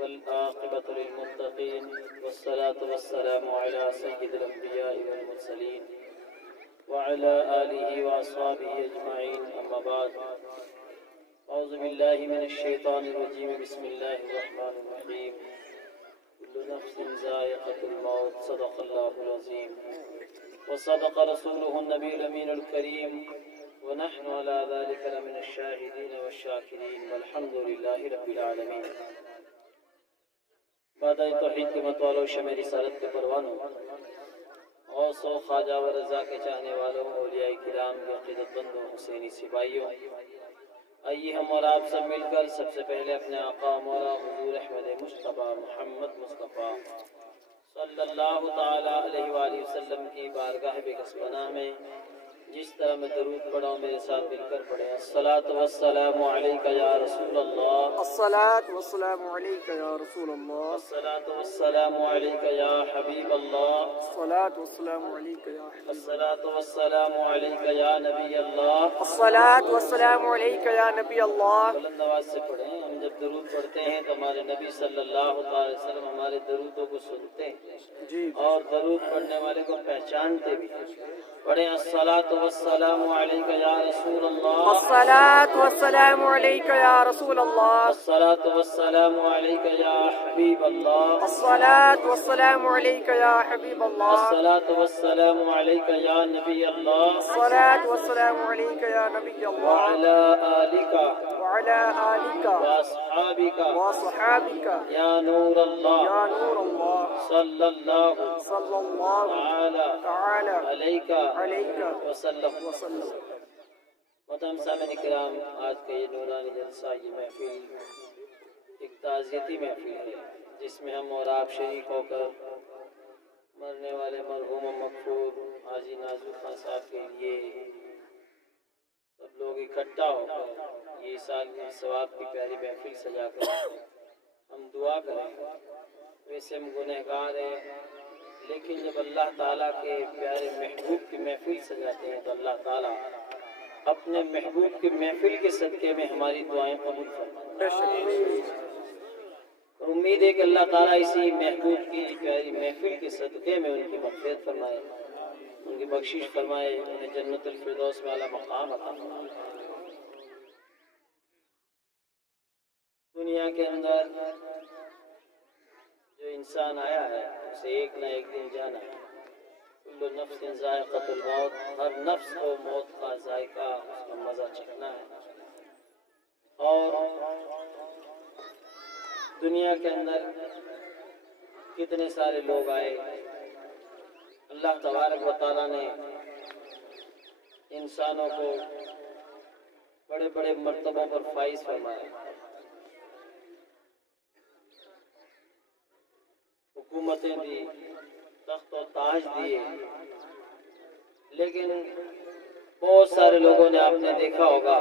والعاقبة للمتقين والصلاة والسلام على سيد الأنبياء والمرسلين وعلى آله وأصحابه أجمعين أما بعد أعوذ بالله من الشيطان الرجيم بسم الله الرحمن الرحيم كل نفس ذائقة الموت صدق الله العظيم وصدق رسوله النبي الأمين الكريم ونحن على ذلك لمن الشاهدين والشاكرين والحمد لله رب العالمين. بعد توحید کے متوالوں شمع رسالت کے پروانوں غوث و خواجہ و رضا کے چاہنے والوں اولیاء کرام کے عقیدت بندوں حسینی سپاہیوں، آئیے ہم اور آپ سب مل کر سب سے پہلے اپنے آقا مولا حضور احمد مصطفیٰ محمد مصطفیٰ صلی اللہ تعالی علیہ وآلہ وسلم کی بارگاہ بکس پناہ میں جس طرح میں درود پڑھا میرے ساتھ مل کر پڑھے الصلاۃ والسلام علیک یا رسول اللہ، الصلاۃ والسلام علیک یا رسول اللہ، الصلاۃ والسلام علیک یا حبیب اللہ، الصلاۃ والسلام علیک یا حبیب، الصلاۃ والسلام علیک یا نبی اللہ، الصلاۃ والسلام علیک یا نبی اللہ. بلند آواز سے پڑھیں. ہم جب درود پڑھتے ہیں تو ہمارے نبی صلی اللہ علیہ وسلم ہمارے درودوں کو سنتے ہیں جی اور درود پڑھنے والے کو پہچانتے بھی. پڑھیں الصلاۃ والسلام علیک یا رسول اللہ، الصلاۃ والسلام علیک یا رسول اللہ، الصلاۃ والسلام علیک یا حبیب اللہ، الصلاۃ والسلام علیک یا حبیب اللہ، الصلاۃ والسلام علیک یا نبی اللہ، الصلاۃ والسلام علیک یا نبی اللہ، وعلی آلک وعلی آلک واصحابک وصحابک یا نور اللہ یا نور اللہ صلی اللہ صلی اللہ تعالی تعالی علیک علیک وسلم. وسلم. محترم سامعین کرام، آج کا یہ نورانی جلسہ، یہ محفل ایک تعزیتی محفل ہے جس میں ہم اور آپ شریک ہو کر مرنے والے مرحوم و مغفور حاجی نازو خان صاحب کے لیے سب لوگ اکٹھا ہو کر یہ سال کی ثواب کی پیاری محفل سجا کر ہم دعا کریں. ویسے ہم گنہگار ہیں، لیکن جب اللہ تعالیٰ کے پیارے محبوب کی محفل سجاتے ہیں تو اللہ تعالیٰ اپنے محبوب کی محفل کے صدقے میں ہماری دعائیں قبول فرمائے. اور امید ہے کہ اللہ تعالیٰ اسی محبوب کی پیاری محفل کے صدقے میں ان کی مغفرت فرمائے، ان کی بخشش فرمائے، انہیں جنت الفردوس میں اعلیٰ مقام عطا فرمائے. دنیا کے اندر جو انسان آیا ہے اسے ایک نہ ایک دن جانا ہے. کل نفس ذائقۃ الموت، ہر نفس کو موت کا ذائقہ، اس کا مزہ چکھنا ہے. اور دنیا کے اندر کتنے سارے لوگ آئے، اللہ تبارک و تعالیٰ نے انسانوں کو بڑے بڑے مرتبوں پر فائز فرمایا، حکومتیں دی، تخت و تاج دیے، لیکن بہت سارے لوگوں نے آپ نے دیکھا ہوگا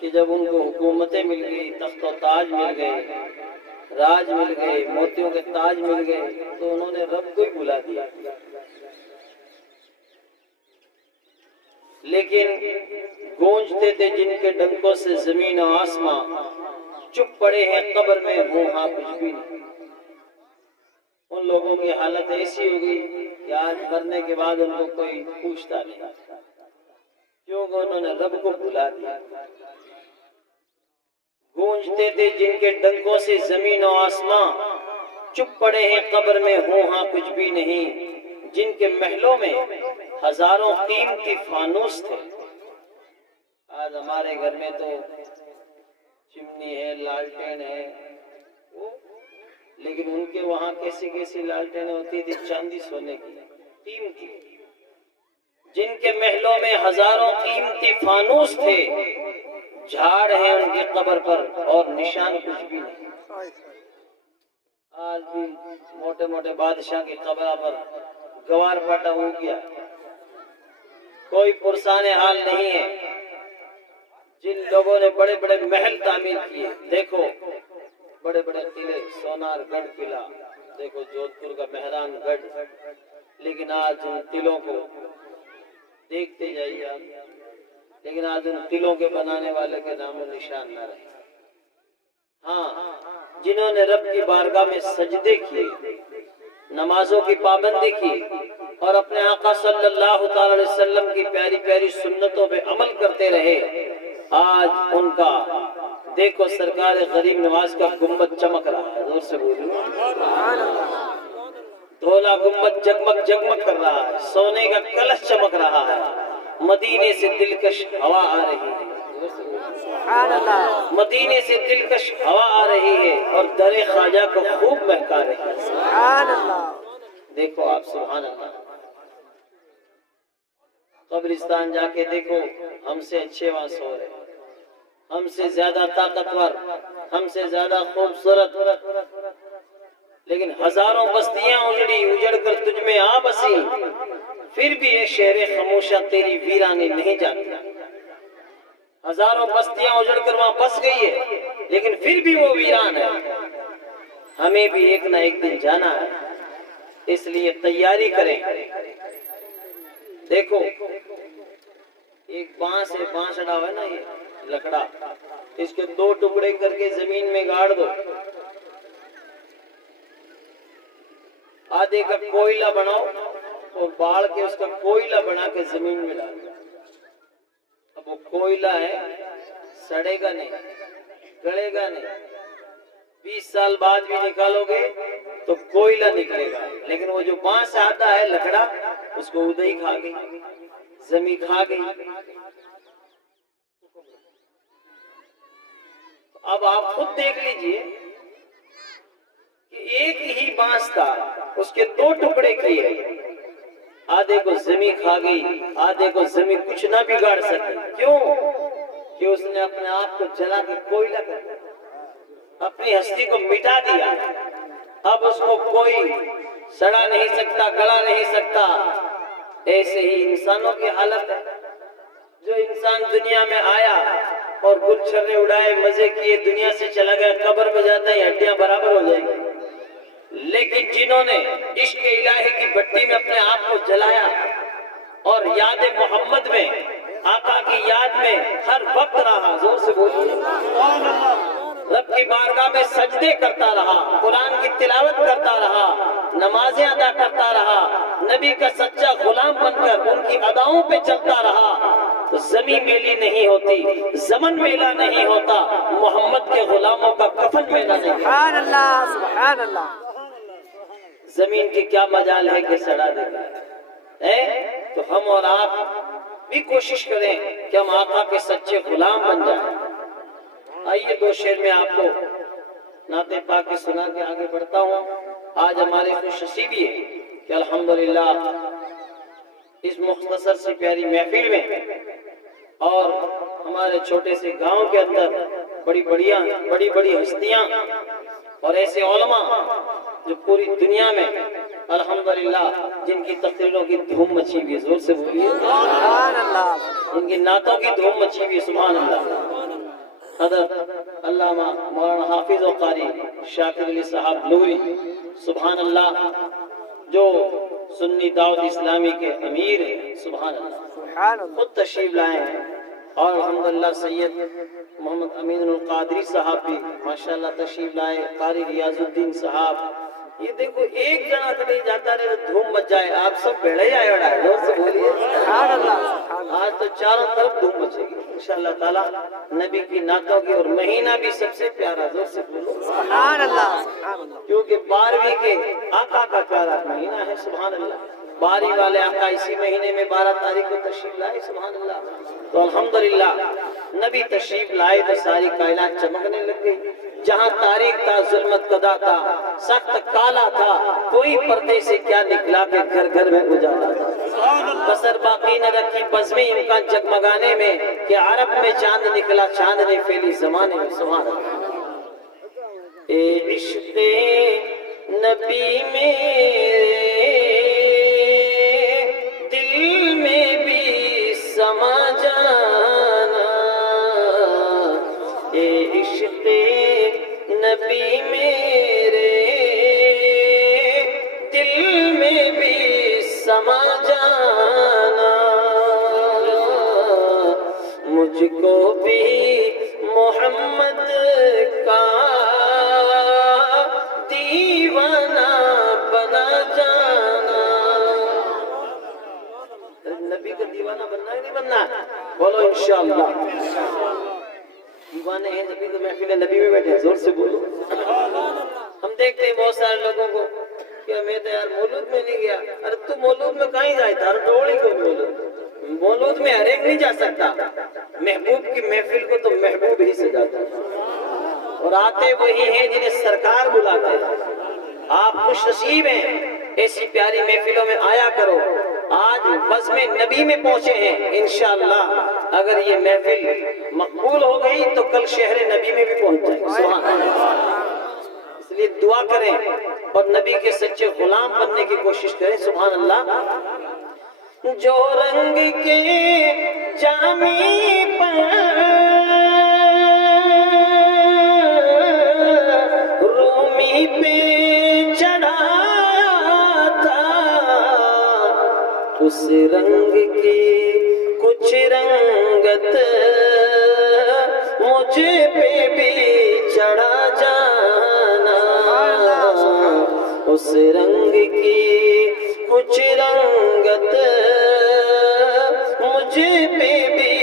کہ جب ان کو حکومتیں مل گئی، تخت و تاج مل گئے، راج مل گئے، موتیوں کے تاج مل گئے، تو انہوں نے رب کو ہی بھلا دیا. لیکن گونجتے تھے جن کے ڈنکوں سے زمین و آسماں، چپ پڑے ہیں قبر میں ہوں ہاں کچھ بھی نہیں. ان لوگوں کی حالت ایسی ہوگی کہ آج مرنے کے بعد ان کو کوئی پوچھتا نہیں، کیونکہ انہوں نے رب کو بھلا دیا. گونجتے تھے جن کے ڈنکوں سے زمین و آسماں، چپ پڑے ہیں قبر میں ہوں ہاں کچھ بھی نہیں، جن کے محلوں میں ہزاروں قیمتی فانوس تھے. آج ہمارے گھر میں تو چمنی ہے، لالٹین ہے، لیکن ان کے وہاں کیسی کیسی لالٹینیں ہوتی تھی، چاندی سونے کی قیمتی. جن کے محلوں میں ہزاروں قیمتی فانوس تھے، جھاڑ ہیں ان کی قبر پر اور نشان کچھ بھی نہیں. آج بھی موٹے موٹے بادشاہ کی قبر پر گوار پاٹا ہو گیا، کوئی پرسان حال نہیں ہے. جن لوگوں نے بڑے بڑے محل تعمیر کیے، دیکھو بڑے بڑے قلعے، سونار گڑھ قلعہ، دیکھو جودھ پور کا مہران گڑھ، لیکن آج ان قلعوں کو دیکھتے جائیے آپ، لیکن آج ان قلعوں کے بنانے والے کے نام و نشان نہ رہے. ہاں جنہوں نے رب کی بارگاہ میں سجدے کیے، نمازوں کی پابندی کی اور اپنے آقا صلی اللہ تعالی علیہ وسلم کی پیاری پیاری سنتوں پہ عمل کرتے رہے، آج ان کا دیکھو سرکار غریب نواز کا گنبد چمک رہا ہے. زور سے بولو دھولا گنبد جگمگ جگمگ کر رہا ہے، سونے کا کلش چمک رہا ہے، مدینے سے دلکش ہوا آ رہی ہے. مدینے سے دلکش ہوا آ رہی ہے اور در خواجہ کو خوب مہکا رہی ہے. سبحان اللہ. دیکھو آپ سبحان اللہ. قبرستان جا کے دیکھو، ہم سے اچھے وہاں سو رہے، ہم سے زیادہ طاقتور، ہم سے زیادہ خوبصورت، لیکن ہزاروں بستیاں اجڑ کر تجھ میں آ بسی، پھر بھی یہ شہر خاموشہ تیری ویرانی نہیں جاتی. ہزاروں بستیاں اجڑ کر وہاں بس گئی ہے، لیکن پھر بھی وہ ویران ہے. ہمیں بھی ایک نہ ایک دن جانا ہے، اس لیے تیاری کریں. دیکھو ایک بانس ہے، بانس اڑا ہوا ہے نا، یہ لکڑا، اس کے 2 ٹکڑے کر کے زمین میں گاڑ دو، آدھے کا کوئلہ بناؤ اور باڑ کے اس کا کوئلہ بنا کے زمین میں ڈال دو. اب وہ کوئلہ ہے، سڑے گا نہیں، گڑے گا نہیں، 20 سال بعد بھی نکالو گے تو کوئلہ نکلے گا. لیکن وہ جو بانس آتا ہے لکڑا، اس کو ادھر ہی کھا گئی، زمین کھا گئی. اب آپ خود دیکھ لیجئے کہ ایک ہی بانس تھا، اس کے 2 ٹکڑے کیے، آدھے کو زمین کھا گئی، آدھے کو زمین کچھ نہ بگاڑ سکی. کیوں؟ کہ اس نے اپنے آپ کو جلا کے کوئلہ کر دیا، اپنی ہستی کو مٹا دیا. اب اس کو کوئی سڑا نہیں سکتا، گلا نہیں سکتا. ایسے ہی انسانوں کی حالت ہے. جو انسان دنیا میں آیا اور گل چھرے اڑائے، مزے کیے، دنیا سے چلا گیا، قبر میں جاتا ہے ہڈیاں برابر ہو جائیں گی. لیکن جنہوں نے عشق الہی کی بھٹی میں اپنے آپ کو جلایا اور یاد محمد میں، آقا کی یاد میں ہر وقت رہا، زور سے بولیے رب کی بارگاہ میں سجدے کرتا رہا، قرآن کی تلاوت کرتا رہا، نمازیں ادا کرتا رہا، نبی کا سچا غلام بن کر ان کی اداؤں پہ چلتا رہا، تو زمین میلی نہیں ہوتی، زمن میلا نہیں ہوتا، محمد کے غلاموں کا کفن میلا نہیں ہوتا. سبحان اللہ. سبحان اللہ. زمین کی کیا مجال ہے کہ سڑا دے گا. تو ہم اور آپ بھی کوشش کریں کہ ہم آقا کے سچے غلام بن جائیں. آئیے 2 شعر میں آپ کو نعت پاک سنا کے آگے بڑھتا ہوں. آج ہماری خوش نصیبی ہے کہ الحمدللہ اس مختصر سی پیاری محفل میں اور ہمارے چھوٹے سے گاؤں کے اندر بڑی بڑی ہستیاں اور ایسے علماء جو پوری دنیا میں الحمدللہ جن کی تقریروں کی دھوم مچی ہوئی ہے، زور سے بولیے سبحان اللہ. جن کی نعتوں کی دھوم مچی ہوئی ہے. سبحان اللہ. حضرت علامہ مولانا حافظ و قاری شاکر علی صاحب نوری، سبحان اللہ، جو سنی دعوت اسلامی کے امیر ہیں، سبحان اللہ، سبحان اللہ. خود تشریف لائے ہیں. اور الحمدللہ سید محمد امین القادری صاحب بھی ماشاءاللہ تشریف لائے، قاری ریاض الدین صاحب. یہ دیکھو ایک جنا کہیں جاتا رہے تو دھوم مچ جائے. آپ سب بھیڑے ہی آئے اڑائے، زور سے بولیے سبحان اللہ. آج تو چاروں طرف دھوم مچے گی انشاءاللہ تعالی. نبی کی نعتوں کی اور مہینہ بھی سب سے پیارا، زور سے بولو سبحان اللہ. سبحان اللہ. کیونکہ 12ویں کے آقا کا پیارا مہینہ ہے. سبحان اللہ. 12 والے آقا اسی مہینے میں 12 تاریخ کو تشریف لائے. سبحان اللہ. تو الحمدللہ نبی تشریف لائے تو ساری کائنات چمکنے لگ گئی. جہاں تاریخ تھا، ظلمت قدا تھا، سخت کالا تھا، کوئی پردے سے کیا نکلا کہ گھر گھر میں اجالا تھا. بسر باقی نہ رکھی بزمی امکان جگمگانے میں کہ عرب میں چاند نکلا، چاند نے پھیلی زمانے میں. سبحان اللہ. اے عشق نبی میرے دل میں بھی سما جانا، اے عشق نبی میرے دل میں بھی سما جانا، مجھ کو بھی محمد کا انشاءاللہ. دیوانے ہیں ابھی تو محفل نبی میں بیٹھے ہیں, زور سے بولو. ہم دیکھتے ہیں بہت سارے لوگوں کو کہ میں تو یار مولود میں نہیں گیا. ارے تو مولود میں کہیں جائے تھا, ڈوڑی کو مولود میں ہر ایک نہیں جا سکتا. محبوب کی محفل کو تو محبوب ہی سجاتا ہے, اور آتے وہی ہیں جنہیں سرکار بلاتے ہیں. آپ خوش نصیب ہیں, ایسی پیاری محفلوں میں آیا کرو. آج بزم نبی میں پہنچے ہیں, انشاءاللہ اگر یہ محفل مقبول ہو گئی تو کل شہر نبی میں بھی پہنچ جائیں. سبحان اللہ. اس لیے دعا کریں اور نبی کے سچے غلام بننے کی کوشش کریں. سبحان اللہ. جو رنگ کے جامی پر رومی پہ چڑھا تھا, اس رنگ کی کچھ رنگت مجھ پہ بھی چڑھا جانا. اس رنگ کی کچھ رنگت مجھ پہ بھی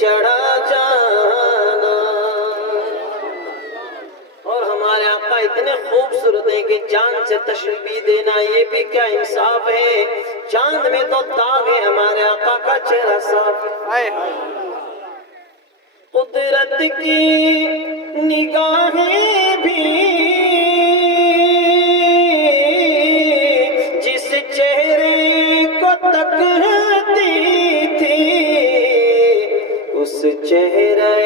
چڑھا جانا. اور ہمارے آقا اتنے خوبصورت ہیں کہ چاند سے تشریح دینا یہ بھی کیا انصاف ہے. چاند میں تو داغ ہے, ہمارے آقا کا چہرہ صاف. قدرت کی نگاہیں بھی جس چہرے کو تکتی تھی, اس چہرے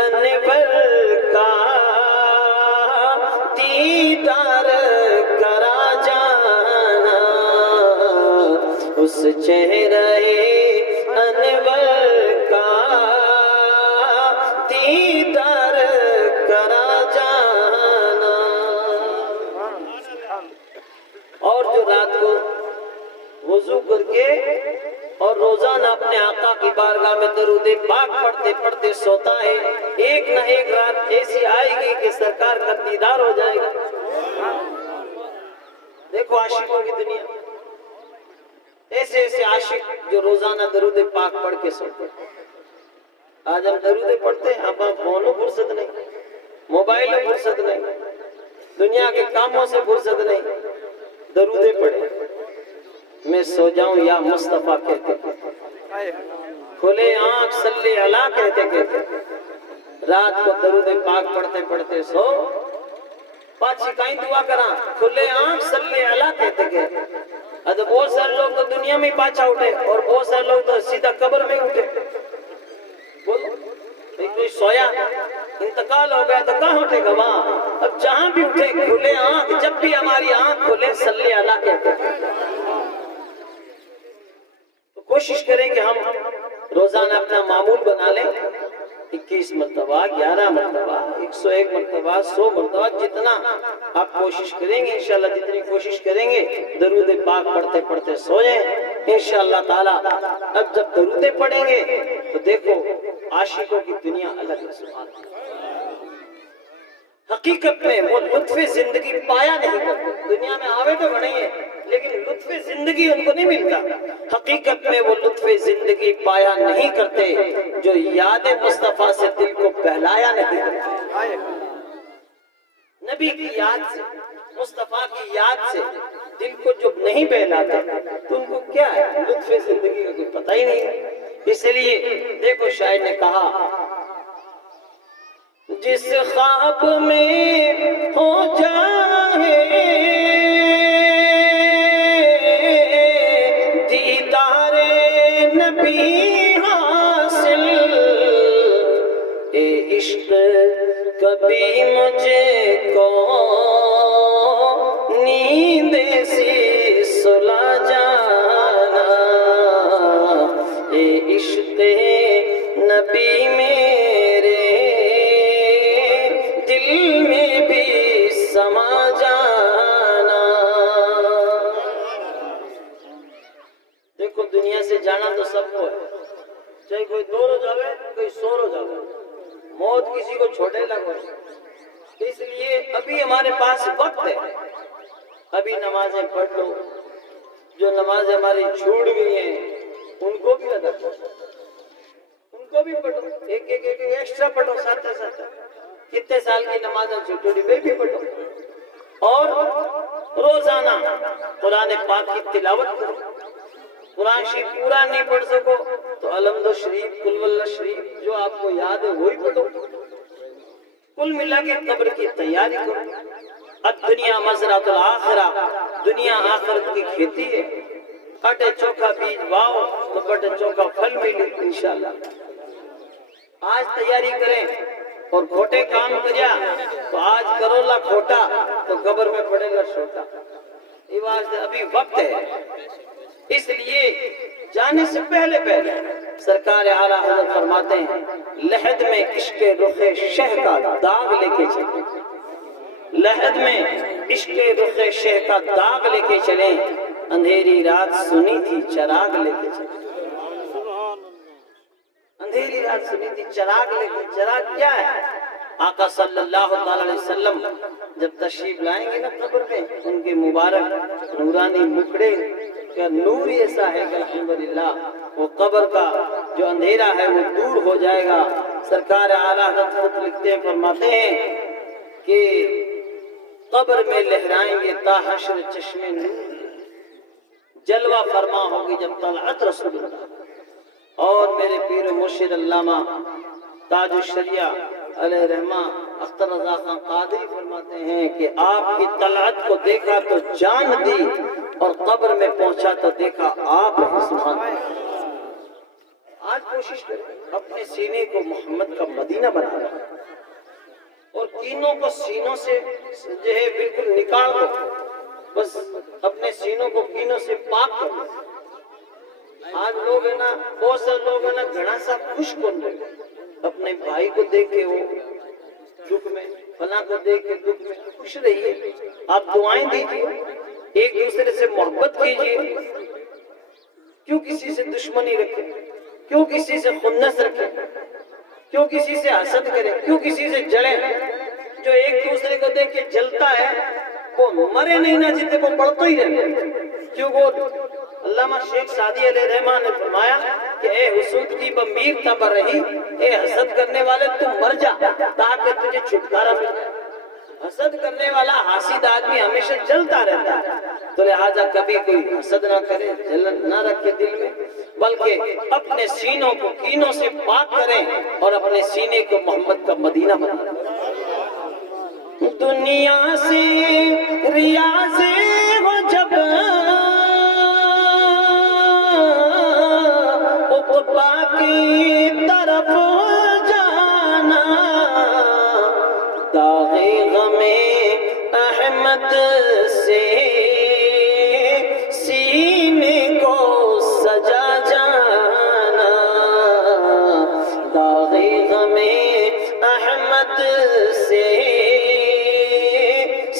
انور کا دیدار کرا جانا. اس چہرے انور کا دیدار کرا جانا. اور جو رات کو وضو کر کے اور روزانہ اپنے آقا کی بارگاہ میں درود پاک پڑھتے پڑھتے سوتا ہے, ایک نہ ایک رات ایسی آئے گی کہ سرکار کا دیدار ہو جائے گا. دیکھو عاشقوں کی دنیا, ایسے ایسے عاشق جو روزانہ درود پاک پڑھ کے سوتے. آج ہم درود پڑھتے ہیں, اب فونوں فرصت نہیں, موبائلوں فرصت نہیں, دنیا کے کاموں سے فرصت نہیں. درود پڑھے میں سو جاؤں یا مصطفیٰ کہتے کہتے, کھلے آنکھ صلی اللہ کہتے کہتے, رات کو درود پاک پڑھتے پڑھتے سو. پاچی کہیں دعا کرا, کھلے آنکھ صلی اللہ کہتے کہتے. اب بہت سارے لوگ تو دنیا میں پاچا اٹھے اور بہت سارے لوگ تو سیدھا قبر میں اٹھے. بولو کوئی سویا انتقال ہو گیا تو کہاں اٹھے گا, وہاں. اب جہاں بھی اٹھے کھلے آنکھ, جب بھی ہماری آنکھ کھلے صلی اللہ کہتے. تو کوشش کریں کہ ہم روزانہ اپنا معمول بنا لیں. 21 مرتبہ, 11 مرتبہ, 101 مرتبہ, 100 مرتبہ, جتنا آپ کوشش کریں گے انشاءاللہ, جتنی کوشش کریں گے درود پاک پڑھتے پڑھتے سو جائیں انشاءاللہ تعالی. اب جب درود پڑھیں گے تو دیکھو عاشقوں کی دنیا الگ ہے. سبحان اللہ. حقیقت میں وہ لطف زندگی پایا نہیں کرتے. دنیا میں آوے تو بڑے ہیں لیکن لطف زندگی ان کو نہیں ملتا. حقیقت میں وہ لطف زندگی پایا نہیں کرتے جو یاد مصطفیٰ سے دل کو بہلایا نہیں کرتے. نبی کی یاد سے, مصطفیٰ کی یاد سے دل کو جو نہیں بہلاتے تو ان کو کیا ہے, لطف زندگی کا کوئی پتہ ہی نہیں ہے. اس لیے دیکھو شاعر نے کہا, جس خواب میں ہو جائے دیدار نبی حاصل, اے عشق کبھی مجھے کو نیند سی سلا جانا. اے عشق نبی میرے دل میں بھی سما جانا. دیکھو دنیا سے جانا تو سب کو ہے, چاہے کوئی دور ہو جاوے کوئی سور ہو جاوے, موت کسی کو چھوڑے لگو. اس لیے ابھی ہمارے پاس وقت ہے, ابھی نمازیں پڑھ لو. جو نمازیں ہماری چھوٹ گئی ہیں ان کو بھی ادا کرو. کو بھی پڑھو، ایک ایکسٹرا پڑھو ساتھ ساتھ، کتنے سال کی نماز چھوٹی میں بھی پڑھو، اور روزانہ قرآن پاک کی تلاوت کرو۔ قرآن شریف پورا نہیں پڑھ سکو تو الحمد شریف، قل واللہ شریف جو آپ کو یاد ہے وہی پڑھو۔ کل ملا کے قبر کی تیاری کرو۔ الدنیا مزرعۃ الآخرہ، دنیا آخرت کی کھیتی ہے۔ بٹے چوکھا بیج واؤ تو بٹے چوکھا پھل ملے انشاءاللہ۔ آج تیاری کریں اور کھوٹے کام کریا تو آج کرو لا کھوٹا تو قبر میں پڑے گا چھوٹا۔ یہ واسطے ابھی وقت ہے، اس لیے جانے سے پہلے سرکار اعلیٰ حضرت فرماتے ہیں لحد میں عشق رخ شہ کا داغ لے کے چلیں، لحد میں عشق رخ شہ کا داغ لے کے چلیں، اندھیری رات سنی تھی چراغ لے کے چلیں۔ اندھیری رات سنی تھی چراغ لے کے، چراغ کیا ہے؟ آقا صلی اللہ علیہ وسلم جب تشریف لائیں گے نا قبر میں، ان کے مبارک نورانی مکھڑے کا نور ایسا ہے کہ الحمدللہ وہ قبر کا جو اندھیرا ہے وہ دور ہو جائے گا۔ سرکار اعلیٰ حضرت لکھتے ہیں، فرماتے ہیں کہ قبر میں لہرائیں گے تا حشر چشمے نور، جلوہ فرما ہوگی جب طلعت رسول اللہ۔ اور میرے پیر و مرشد علامہ تاج الشریعہ علیہ رحمہ اختر رضا خان قادری فرماتے ہیں کہ آپ کی طلعت کو دیکھا تو جان دی، اور قبر میں پہنچا تو دیکھا آپ ہیں۔ سبحان اللہ۔ آج کوشش کریں اپنے سینے کو محمد کا مدینہ بنانا، اور کینوں کو سینوں سے جو ہے بالکل نکال دو، بس اپنے سینوں کو کینوں سے پاک کر دو۔ آج لوگ ہیں نا، بہت سے لوگ ہیں نا گھنا سا خوش کر دیں، اپنے بھائی کو دیکھ کے وہ دکھ میں، فلاں کو دیکھ کے دکھ میں، خوش رہیے، آپ دعائیں دیجیے، ایک دوسرے سے محبت کیجیے، کیوں کسی سے دشمنی رکھے، کیوں کسی سے خنث رکھے، کیوں کسی سے حسد کرے، کیوں کسی سے جڑے؟ جو ایک دوسرے کو دیکھ کے جلتا ہے وہ مرے نہیں نہ جیتے، وہ بڑھتا ہی رہے۔ کیوں وہ علامہ شیخ سعدی علیہ رحمان نے فرمایا کہ اے حسود کی بمیر تب رہی، اے حسد کرنے والے تو مر جا تاکہ تجھے چھٹکارا ملے۔ حسد کرنے والا حاسد آدمی ہمیشہ جلتا رہتا ہے، تو لہٰذا کبھی کوئی حسد نہ کرے، جلن نہ رکھے دل میں، بلکہ اپنے سینوں کو کینوں سے پاک کریں اور اپنے سینے کو محمد کا مدینہ بنائیں۔ دنیا سے ریاض ہو جب عقبا کی طرف جانا، داغ غم احمد سے سینے کو سجا جانا، داغ غم احمد سے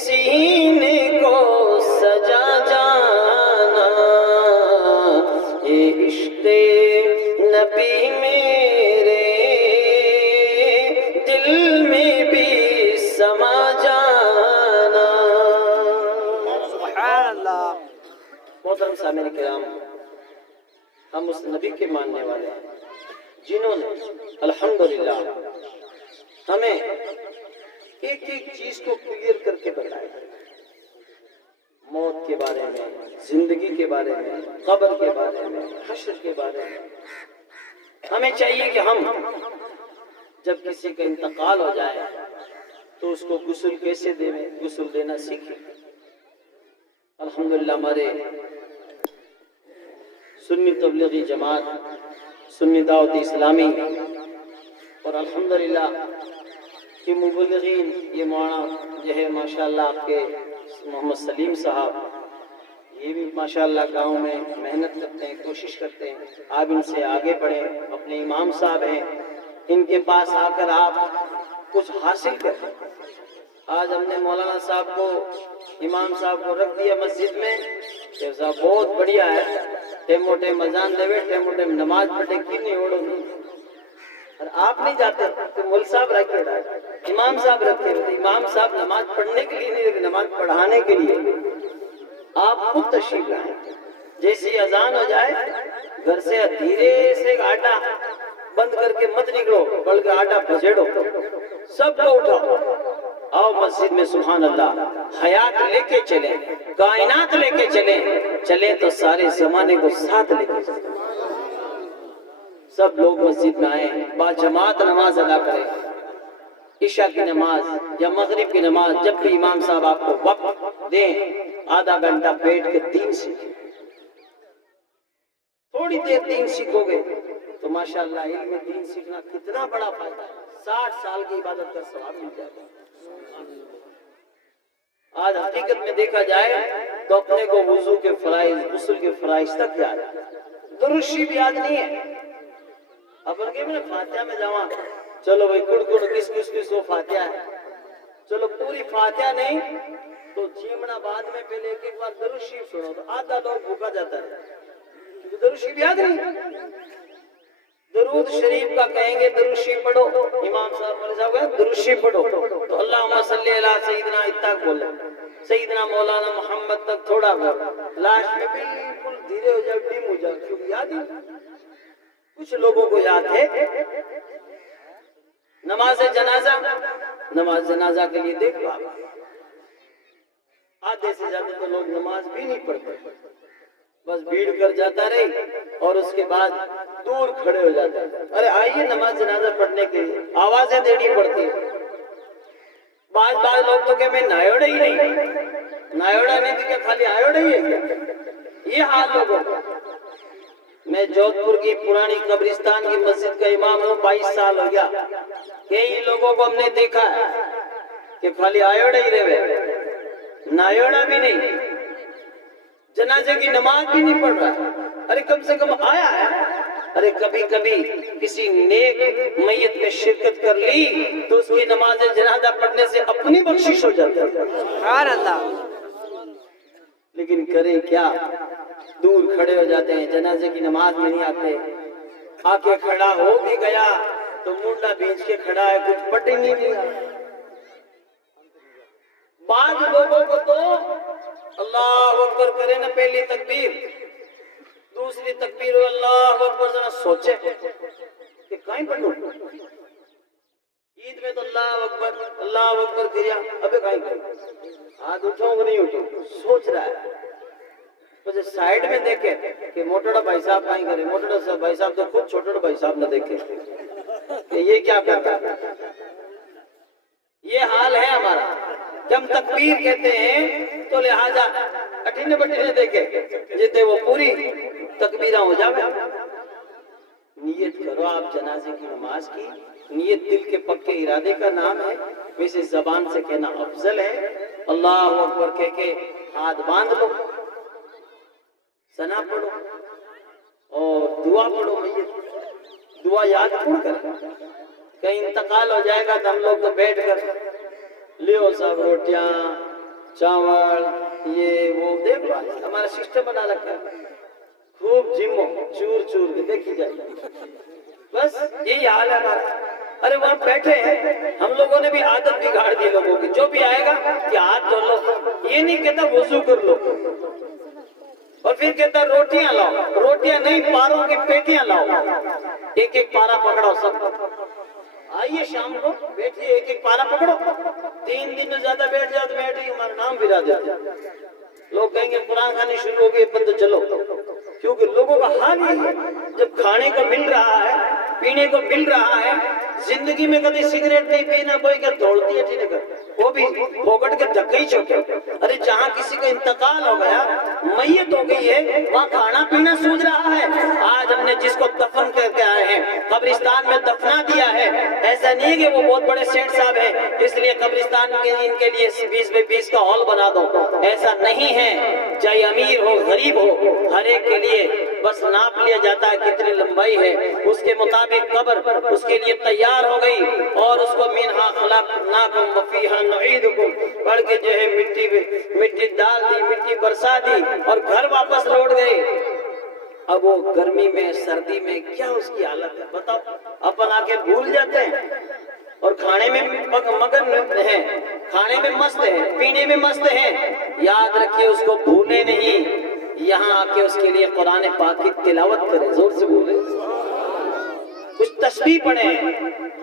سینے کو سجا جانا، یہ عشق نبی میرے دل میں بھی سما جانا۔ سبحان اللہ۔ محترم سامعین کرام، ہم اس نبی کے ماننے والے ہیں جنہوں نے الحمدللہ ہمیں ایک ایک چیز کو کلیئر کر کے بتایا، موت کے بارے میں، زندگی کے بارے میں، قبر کے بارے میں، حشر کے بارے میں۔ ہمیں چاہیے کہ ہم جب کسی کا انتقال ہو جائے تو اس کو غسل کیسے دیں، غسل دینا سیکھیں۔ الحمدللہ ہمارے سنی تبلیغی جماعت، سنی دعوت اسلامی اور الحمدللہ کہ مبلغین یہ مولانا جو ہے ماشاءاللہ آپ کے محمد سلیم صاحب، یہ بھی ماشاءاللہ گاؤں میں محنت کرتے ہیں، کوشش کرتے ہیں، آپ ان سے آگے بڑھیں۔ اپنے امام صاحب ہیں، ان کے پاس آ کر آپ کچھ حاصل کریں۔ آج ہم نے مولانا صاحب کو، امام صاحب کو رکھ دیا مسجد میں کہ صاحب بہت بڑھیا ہے، ٹیمو ٹیم اذان دے، ٹیمو ٹیم نماز پڑھے کی نہیں اوڑو نہیں، اور آپ نہیں جاتے تو مول صاحب رکھے رہا، امام صاحب رکھے ہوتے۔ امام صاحب نماز پڑھنے کے لیے نہیں لیکن نماز پڑھانے کے لیے آپ خود تشریف لائیں۔ جیسی اذان ہو جائے گھر سے دھیرے سے آٹا بند کر کے مت نکلو بلکہ آٹا بھجیڑو، سب کو اٹھاؤ، آؤ مسجد میں سبحان اللہ، حیات لے کے چلیں، کائنات لے کے چلیں تو سارے زمانے کو ساتھ لے کے چلیں۔ سب لوگ مسجد میں آئیں، با جماعت نماز ادا کریں، عشاء کی نماز یا مغرب کی نماز، جب بھی امام صاحب آپ کو وقت دیں آدھا گھنٹہ بیٹھ کے دین سیکھیں۔ تھوڑی دیر دین سیکھو گے تو ماشاءاللہ علم دین سیکھنا کتنا بڑا فائدہ ہے، 60 سال کی عبادت کا ثواب مل جائے گا۔ آج حقیقت میں دیکھا جائے تو اپنے کو وضو کے فرائض، غسل کے فرائض تک یاد ہے، درود شریف یاد نہیں ہے۔ اپن کے میں فاتحہ میں جاواں، چلو بھائی کڑ کڑ کس کس کس وہ فاتحہ ہے، چلو پوری فاتحہ نہیں تو جیمنا بعد میں پہلے ایک بار درود شریف سنو تو آدھا لوگ بھوکا جاتا ہے، کیونکہ درود شریف یاد نہیں۔ درود شریف کا کہیں گے درود شریف پڑھو، امام صاحب مولوی صاحب کہیں درود شریف پڑھو تو اللہم صلی علی سیدنا اتاک بولے، سیدنا مولانا محمد تک تھوڑا بول، لاش میں بالکل دھیرے ہو جائے، ڈیم ہو جائے، کیونکہ یاد ہی کچھ لوگوں کو یاد ہے۔ نماز جنازہ کے لیے دیکھ لو، آدھے سے زیادہ تو لوگ نماز بھی نہیں پڑھتے، بس بھیڑ کر جاتا رہی اور اس کے بعد دور کھڑے ہو جاتے ہیں، ارے آئیے نماز جنازہ پڑھنے کے لیے، آوازیں دینی پڑتی ہیں۔ بعض لوگ تو کہ میں نایوڑا ہی نہیں، نایوڑا نہیں تو کیا خالی آیوڑا ہی ہے کیا؟ یہ حال لوگوں کا۔ میں جودھ پور کی پرانی قبرستان کی مسجد کا امام ہوں، 22 سال ہو گیا، کئی لوگوں کو ہم نے دیکھا ہے کہ خالی آیوڑا ہی رہے، نایوڑا بھی نہیں، جنازے کی نماز بھی نہیں پڑھ رہا، ارے کم سے کم آیا ہے، ارے کبھی کسی نیک میت میں شرکت کر لی تو اس کی نماز جنازہ پڑھنے سے اپنی بخشش ہو جاتی ہے، سبحان اللہ۔ لیکن کریں کیا، دور کھڑے ہو جاتے ہیں، جنازے کی نماز میں نہیں آتے، آ کے کھڑا ہو بھی گیا تو منڈا بیچ کے کھڑا ہے، کچھ پڑھ ہی نہیں دیا۔ بعض لوگوں کو تو اللہ اکبر کرے نا پہلی تکبیر، دوسری تکبیر اللہ اکبر ذرا سوچے کہ کہیں پڑھوں، عید میں تو اللہ اکبر کیا، ابے کہیں کروں، ہاتھ اٹھاؤں کہ نہیں اٹھاؤں، سوچ رہا ہے۔ مجھے سائیڈ میں دیکھے کہ موٹڑا بھائی صاحب کہیں کرے، موٹڑا بھائی صاحب تو خود چھوٹڑا بھائی صاحب نہ دیکھے کہ یہ کیا کرتا ہے۔ یہ حال ہے ہمارا، جب تکبیر کہتے ہیں تو لہذا اٹھینے بٹھینے دیکھے جیتے وہ پوری تکبیرہ ہو جاوے۔ نیت کرو آپ جنازے کی نماز کی، نیت دل کے پکے ارادے کا نام ہے، ویسے زبان سے کہنا افضل ہے۔ اللہ اکبر کہہ کے ہاتھ باندھ لو، ثنا پڑھو اور دعا پڑھو، میت دعا یاد پڑھ کر، کہیں انتقال ہو جائے گا تو ہم لوگ تو بیٹھ کر لیو سب روٹیاں چاول یہ وہ دیکھ لو، ہمارا سسٹم بنا رکھا ہے، خوب جمو چور چور کے دیکھی جائے، بس یہی حال ہے ہمارا۔ ارے وہاں بیٹھے ہیں، ہم لوگوں نے بھی عادت بگاڑ دی لوگوں کی، جو بھی آئے گا کہ ہاتھ دھو لو، یہ نہیں کہتا وضو کر لو، اور پھر کہتا روٹیاں لاؤ، روٹیاں نہیں پاروں کی پیٹیاں لاؤ، ایک ایک پارا پکڑو، سب آئیے شام کو بیٹھیے، ایک ایک پارا پکڑو، 3 دن میں زیادہ بیٹھ جاؤ تو بیٹھ ہمارا نام بھی راجا، لوگ کہیں گے قرآن کھانے شروع ہو گئے بند چلو، کیونکہ لوگوں کا حال ہی ہے، جب کھانے کو مل رہا ہے، پینے کو مل رہا ہے، زندگی میں کبھی سگریٹ نہیں پینا، کوئی کیا دوڑتی ہے ٹھیک ہے، وہ بھی پھوکٹ کے دھکے ہی چوکے۔ ارے جہاں کسی کا انتقال ہو گیا، میت ہو گئی ہے، وہاں کھانا پینا سوچ رہا ہے۔ آج ہم نے جس کو دفن کر کے آئے ہیں، قبرستان میں دفنا دیا ہے، ایسا نہیں کہ وہ بہت بڑے سیٹ صاحب ہیں اس لیے قبرستان کے ان کے لیے 20 میں 20 کا ہال بنا دو، ایسا نہیں ہے۔ چاہے امیر ہو غریب ہو، ہر ایک کے لیے بس ناپ لیا جاتا ہے کتنی لمبائی ہے، اس کے مطابق قبر اس کے لیے تیار ہو گئی، اور اس کو منہا خلقناکم وفیہا نعیدکم پڑھ کے جو ہے مٹی ڈال دی، مٹی برسا دی اور گھر واپس لوٹ گئے۔ اب وہ گرمی میں سردی میں کیا اس کی حالت ہے بتاؤ، اپن آ کے بھول جاتے ہیں اور کھانے میں مگن ہیں، کھانے میں مست ہیں، پینے میں مست ہیں، یاد رکھیے اس کو بھولے نہیں، یہاں آ کے اس کے لیے قرآن پاک کی تلاوت کریں، زور سے بولیں۔ کچھ تسبیح پڑھیں.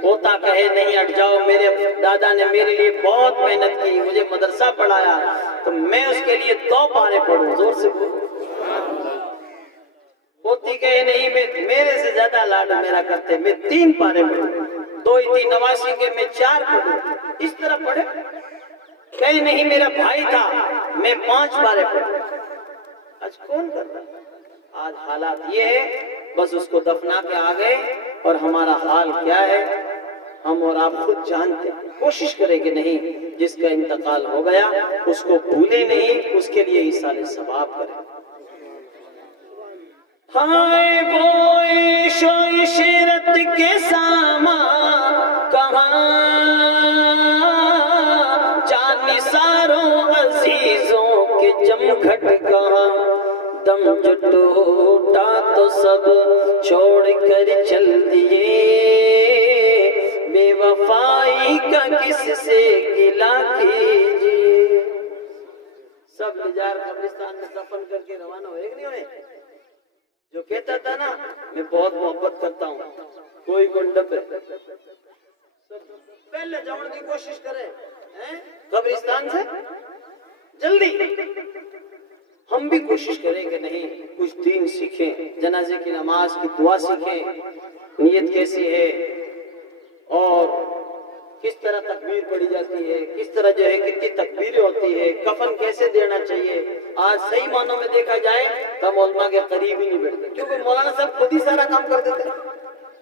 پوتا کہے نہیں ہٹ جاؤ، میرے دادا نے میرے لیے بہت محنت کی، مجھے مدرسہ پڑھایا، تو میں اس کے لیے 2 پارے پڑھوں. زور سے بولو. پوتی کہے نہیں، میرے سے زیادہ لاڈ میرا کرتے، میں 3 پارے پڑھوں. 2 تھی نواسی کے، میں 4 پڑھوں. اس طرح پڑھے. کہے نہیں میرا بھائی تھا، میں 5 پارے پڑھوں. آج کون کر رہا ہے؟ آج حالات یہ ہے، بس اس کو دفنا کے آ گئے، اور ہمارا حال کیا ہے ہم اور آپ خود جانتے ہیں. کوشش کریں کہ نہیں، جس کا انتقال ہو گیا اس کو بھولے نہیں، اس کے لیے ایصال ثواب کریں. ہائے وہ عیش و عشرت کے ساما کہاں، جانثاروں عزیزوں کے جمگھٹ کہاں، دم جو ٹوٹا تو سب چھوڑ کر چل دیے، بے وفائی کا کس سے گلہ کیجیے. سب نجار قبرستان میں دفن کر کے روانہ ہوئے کہ نہیں ہوئے؟ جو کہتا تھا نا میں بہت محبت کرتا ہوں، کوئی گنڈپ ہے، پہلے جاؤں کی کوشش کرے قبرستان سے جلدی. ہم بھی کوشش کریں کہ نہیں کچھ دین سیکھیں، جنازے کی نماز کی دعا سیکھیں، نیت کیسی ہے اور کس طرح تکبیر پڑھی جاتی ہے، کس طرح جو ہے کتنی تکبیریں ہوتی ہے، کفن کیسے دینا چاہیے. آج صحیح معنوں میں دیکھا جائے تو علماء کے قریب ہی نہیں بیٹھتے، کیونکہ مولانا صاحب خود ہی سارا کام کر دیتے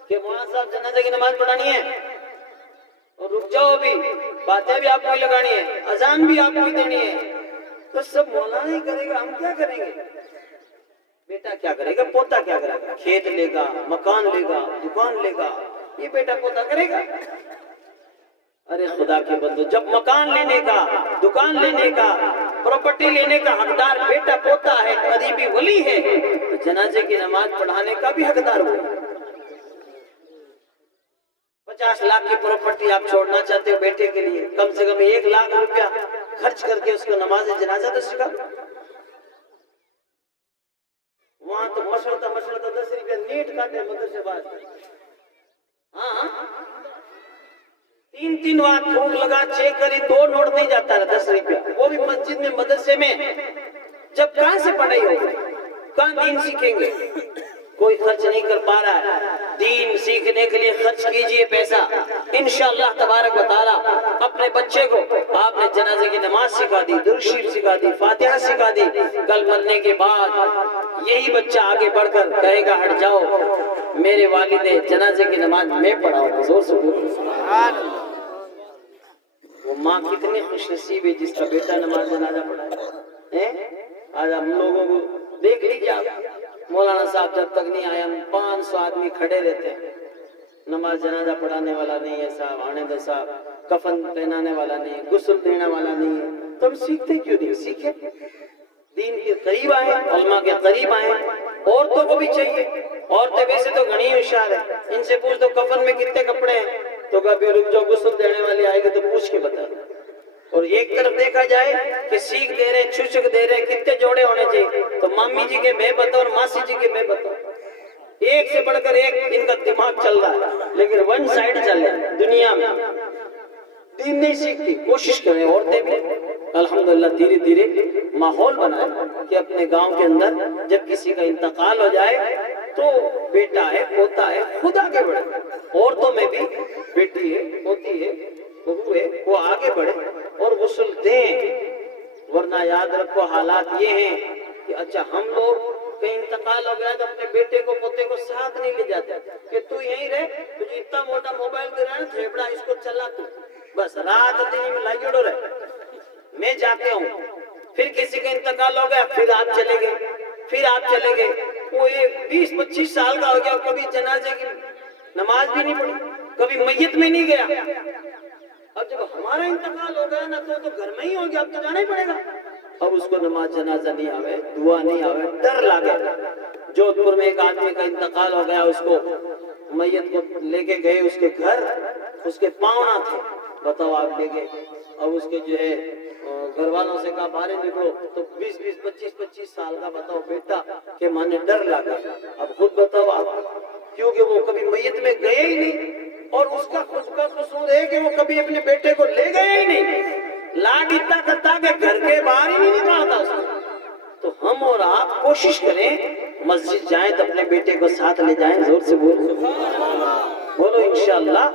کہ مولانا صاحب جنازے کی نماز پڑھانی ہے اور رک جاؤ بھی، باتیں بھی آپ کو ہی لگانی ہے، اذان بھی آپ کو ہی دینی ہے، تو سب مولانا ہی کرے گا، ہم کیا کریں گے؟ بیٹا کیا کرے گا، پوتا کیا کرے گا؟ کھیت لے گا، مکان لے گا، دکان لے گا، یہ بیٹا پوتا کرے گا؟ ارے خدا کے بندو، جب مکان لینے کا، دکان لینے کا، پراپرٹی لینے کا حقدار بیٹا پوتا ہے، قریبی ولی ہے، تو جنازے کی نماز پڑھانے کا بھی حقدار ہو. 50 لاکھ کی پراپرٹی آپ چھوڑنا چاہتے ہو بیٹے کے لیے، کم سے کم 1 لاکھ روپیہ خرچ کر کے اس کو نماز جنازہ تو سکھا. وہاں تو مشورہ 10 روپیہ نیٹ کاٹے مدرسے بعد. ہاں 3 بار پھونک لگا، چیک کری، 2 نوٹ نہیں جاتا ہے 10 روپیہ، وہ بھی مسجد میں مدرسے میں. جب کہاں سے پڑھائی ہوگی، کہاں دین سیکھیں گے؟ کوئی خرچ نہیں کر پا رہا ہے. دین سیکھنے کے لیے خرچ کیجئے پیسہ، انشاءاللہ تبارک و تعالی اپنے بچے کو آپ نے جنازے کی نماز سکھا دی، درود شریف سکھا دی، فاتحہ سکھا دی، کل مرنے کے بعد یہی بچہ آگے بڑھ کر کہے گا ہٹ جاؤ میرے والد جنازے کی نماز میں پڑھاؤں. زور سے بولو سبحان اللہ. وہ ماں کتنی خوش نصیب ہے جس کا بیٹا نماز جنازہ پڑھائے. آج ہم لوگوں کو دیکھ لیجیے آپ، مولانا صاحب جب تک نہیں آئے ہم 500 آدمی کھڑے رہتے ہیں، نماز جنازہ پڑھانے والا نہیں ہے صاحب، آنے دو صاحب، کفن پہنانے والا نہیں ہے، غسل دینے والا نہیں ہے. تو ہم سیکھتے کیوں نہیں؟ سیکھیں، دین کے قریب آئیں، علماء کے قریب آئیں. عورتوں کو بھی چاہیے، عورتیں ویسے تو گھنی ہوشیار ہیں، ان سے پوچھ دو کفن میں کتنے کپڑے ہیں، تو کبھی رک جاؤ غسل دینے والی آئے گی تو پوچھ کے بتا. اور ایک طرف دیکھا جائے کہ سیکھ دے رہے ہیں، چھچک دے رہے ہیں، کتنے جوڑے ہونے چاہیے، تو مامی جی کے میں بتاؤ اور ماسی جی کے میں بتاؤ، ایک سے بڑھ کر ایک ان کا دماغ چل رہا ہے، لیکن ون سائڈ چل رہا ہے دنیا میں. دین نہیں سیکھتی. کوشش کریں عورتیں بھی الحمدللہ دھیرے دھیرے ماحول بنائیں کہ اپنے گاؤں کے اندر جب کسی کا انتقال ہو جائے تو بیٹا ہے، پوتا ہے، خود آگے بڑھے. عورتوں میں بھی بیٹی ہے، پوتی ہے، بہو ہے، وہ آگے بڑھے اور غسل دیں. ورنہ یاد رکھو حالات یہ ہیں کہ اچھا ہم لوگ کہیں انتقال ہو گیا تو اپنے بیٹے کو پوتے کو ساتھ نہیں لے جاتے کہ تو یہیں رہ، تجھے اتنا موٹا موبائل دے رہا ہے تھیبڑا، اس کو چلا تو بس رات دن میں لائی جڑو رہے، میں جاتے ہوں. پھر کسی کا انتقال ہو گیا، پھر آپ چلے گئے، پھر آپ چلے گئے. وہ 20-25 سال کا ہو گیا، کبھی جنازے کی نماز بھی نہیں پڑھی، کبھی میت میں نہیں گیا. اب جب ہمارا انتقال ہو گیا نا تو گھر میں ہی ہو گیا، اب تو جانا ہی پڑے گا. اب اس کو نماز جنازہ نہیں آوے، دعا نہیں آوے، ڈر لگے. جودھ پور میں ایک آدمی کا انتقال ہو گیا، اس کو میت کو لے کے گئے اس کے گھر، اس کے پاؤں نہ تھے، بتاؤ آپ لے گئے. اب اس کے جو ہے گھر والوں سے کہا باہر نکلو، تو 20-25 سال کا بتاؤ بیٹا کہ مانے ڈر لگا. اب خود بتاؤ آپ کیونکہ وہ کبھی میت میں گئے ہی نہیں، اور اس کا خود کا قصور ہے کہ وہ کبھی اپنے بیٹے کو لے گئے ہی نہیں، لاڈ اتنا کرتا کہ گھر کے باہر ہی نہیں نکالتا اس کو۔ تو ہم اور آپ کوشش کریں، مسجد جائیں تو اپنے بیٹے کو ساتھ لے جائیں، زور سے بولو بولو انشاءاللہ۔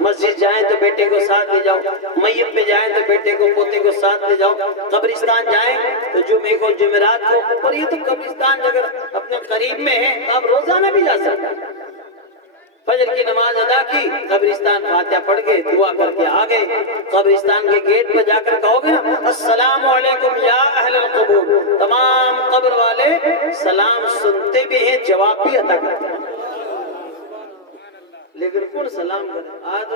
مسجد جائیں تو بیٹے کو ساتھ لے جاؤ، میت پہ جائیں تو بیٹے کو پوتے کو ساتھ لے جاؤ، قبرستان جائیں تو جمعے کو جمعرات کو، اور یہ تو قبرستان اگر اپنے قریب میں ہے تو آپ روزانہ بھی جا سکتے ہیں۔ فجر کی نماز ادا کی، قبرستان فاتحہ پڑھ کے دعا کر کے آ گئے، قبرستان کے گیٹ پہ جا کر کہو گے نا السلام علیکم یا اہل القبور، تمام قبر والے سلام سنتے بھی ہیں، جواب بھی عطا کرتے ہیں، لیکن کون سلام کرے؟ آج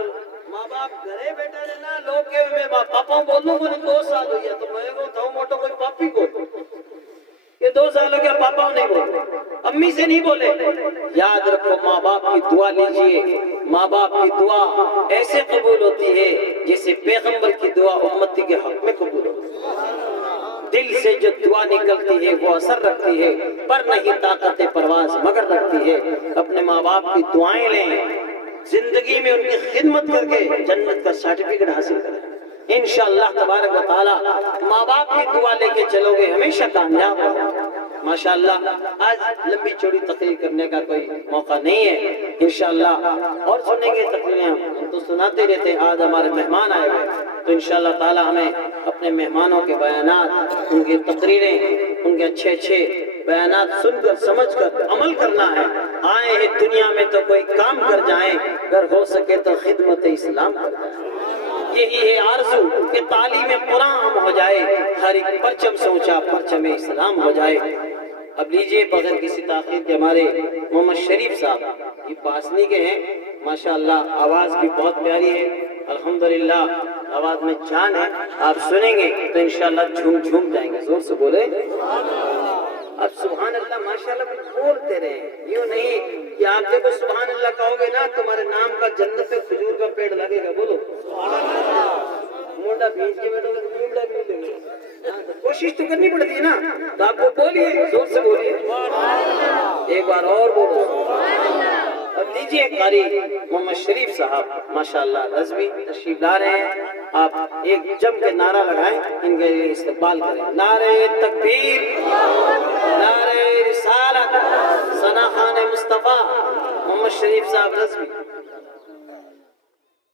ماں باپ گھرے بیٹھے رہنا، لوگ کہ میں پاپا بولوں کو 2 سال ہو گیا تو میں کو تھو موٹو کوئی پاپی کو کہ 2 سال ہو گیا پاپا نہیں بولے، امی سے نہیں بولے۔ یاد رکھو ماں باپ کی دعا لیجئے، ماں باپ کی دعا ایسے قبول ہوتی ہے جیسے پیغمبر کی دعا امتی کے حق میں قبول ہوتی ہے۔ دل سے جو دعا نکلتی ہے وہ اثر رکھتی ہے، پر نہیں طاقت پرواز مگر رکھتی ہے۔ اپنے ماں باپ کی دعائیں لیں، زندگی میں ان کی خدمت کر کے جنت کا سرٹیفکیٹ حاصل کریں انشاءاللہ تبارک و تعالی۔ ماں باپ کی دعا لے کے چلو گے ہمیشہ کامیاب ہو۔ ماشاءاللہ آج لمبی چوڑی تقریر کرنے کا کوئی موقع نہیں ہے، انشاءاللہ اور سنیں گے تقریریں، ہم تو سناتے رہتے۔ آج ہمارے مہمان آئے ہوئے تو انشاءاللہ تعالی ہمیں اپنے مہمانوں کے بیانات، ان کی تقریریں، ان کے اچھے اچھے بیانات سن کر سمجھ کر عمل کرنا ہے۔ آئے ہیں دنیا میں تو کوئی کام کر جائیں، اگر ہو سکے تو خدمت اسلام کر جائیں۔ یہی ہے آرزو کہ تعلیم قرآن عام ہو جائے، ہر ایک پرچم سے اونچا پرچم اسلام ہو جائے۔ اب لیجئے بغیر کسی تاخیر کے ہمارے محمد شریف صاحب یہ پاسنی کے ہیں، ماشاءاللہ آواز بھی بہت پیاری ہے، الحمدللہ آواز میں جان ہے، آپ سنیں گے تو انشاءاللہ جھوم جھوم جائیں گے، زور سے بولے اب سبحان اللہ ماشاءاللہ کچھ بولتے رہے، یوں نہیں کہ آپ جب سبحان اللہ کہو گے نا تمہارے نام کا جنت میں کھجور کا پیڑ لگے گا، بولو مونڈا بھیج کے بیٹھو گے تو مونڈا بھی لگے گا، کوشش تو کرنی پڑتی ہے نا، تو آپ کو بولیے زور سے بولیے ایک بار اور بولو۔ اب دیجئے قاری محمد شریف صاحب ماشاءاللہ رضوی تشریف لا رہے ہیں، آپ ایک جم کے نعرہ لگائیں، ان کے لیے استقبال کریں۔ نعرہ تکبیر، نعرہ رسالت، ثنا خان مصطفیٰ، محمد شریف صاحب رضوی۔